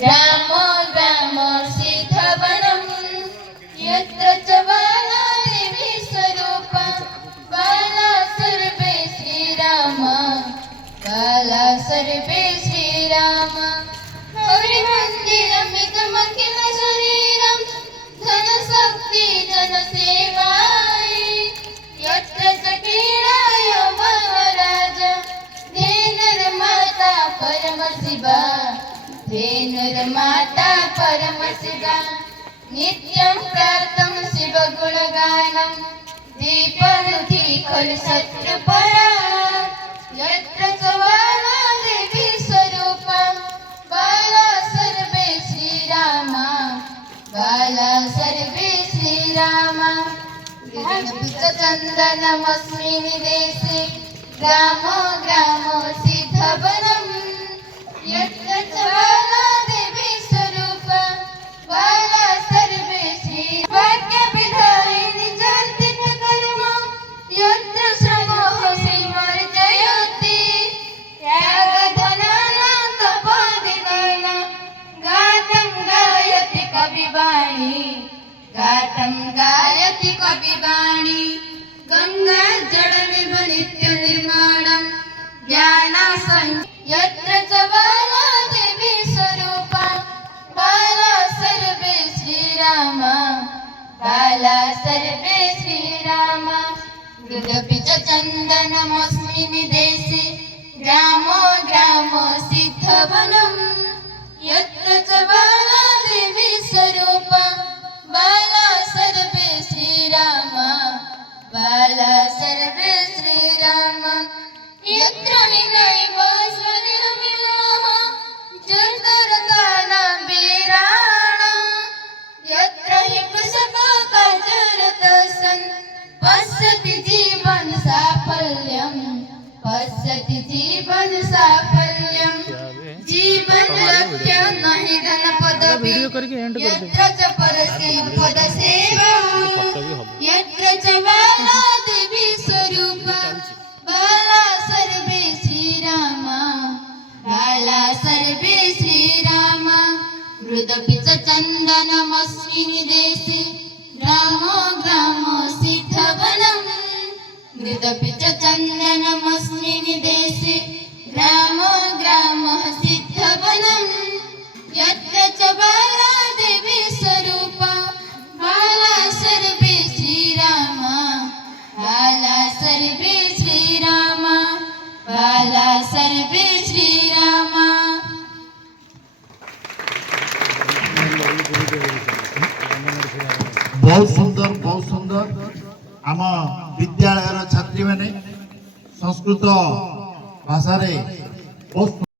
ग्रामो ग्रामो सिद्धवनं यत्र च बाला देवी स्वरूपा बाला सर्वे श्रीराम बाला सर्वे श्रीराम हरिमन्दिरमिदमखिल शरीरं धनशक्ति जनसेवाय यत्र च क्रीडाय महाराज धेनुर्माता परमशिवा धेनुर्माता परमशिवा नित्यं प्रार्थं शिवगुणगानं दीपमुखी खलु शत्रुपरा यत्र च बाला देवी स्वरूपा बाला सर्वे श्रीरामा बाला सर्वे श्रीरामा चन्दनमस्मिन् देशे ग्रामो ग्रामो सिद्धवनं यत्र च बाला देवी स्वरूपा बाला सर्वे श्री वाक्यविधायिनी जर्तित कर्म यत्र श्रमोः श्रीमर्जयति त्यागधनाना तपोदिनेन गातं गायति कविवाणी गातं गायति कविवाणी गंगा जलमिव नित्य निर्माणं ज्ञानासं यत्र च बाला देवी स्वरूपा बाला सर्वे श्रीराम बाला सर्वे श्रीराम यद्यपि च चन्दनमस्मिन् देशे ग्रामो ग्रामो सिद्धवनं यत्र च बाला देवी स्वरूपा बाला सर्वे श्रीराम बाला सर्वे श्रीराम यत्र विनैव स्वनिर्मिलः जन्तरतानां वीराण यत्र हि कृषकः कर्जरतः सन् पश्यति जीवन साफल्यं पश्यति जीवन साफल्यं जीवन लक्ष्य नहि धन पदवी यत्र च परस्य पदसेवा यत्र च बाला देवी स्वरूपा बाला सर्वे श्रीराम बाला सर्वे श्रीराम मृदपि च चन्दनमस्मिन् देशे ग्रामो ग्रामो सिद्धवनं मृदपि च चन्दनमस्मिन् देशे ग्रामो ग्रामो सिद्धवनं यत्र च बाला देवी स्वरूपा बाला सर्वे श्रीराम बाला सर्वे श्रीराम बाला सर्वे श्रीराम। बहुत सुंदर आम विद्यालय छात्री माने संस्कृत भाषा रे बहुत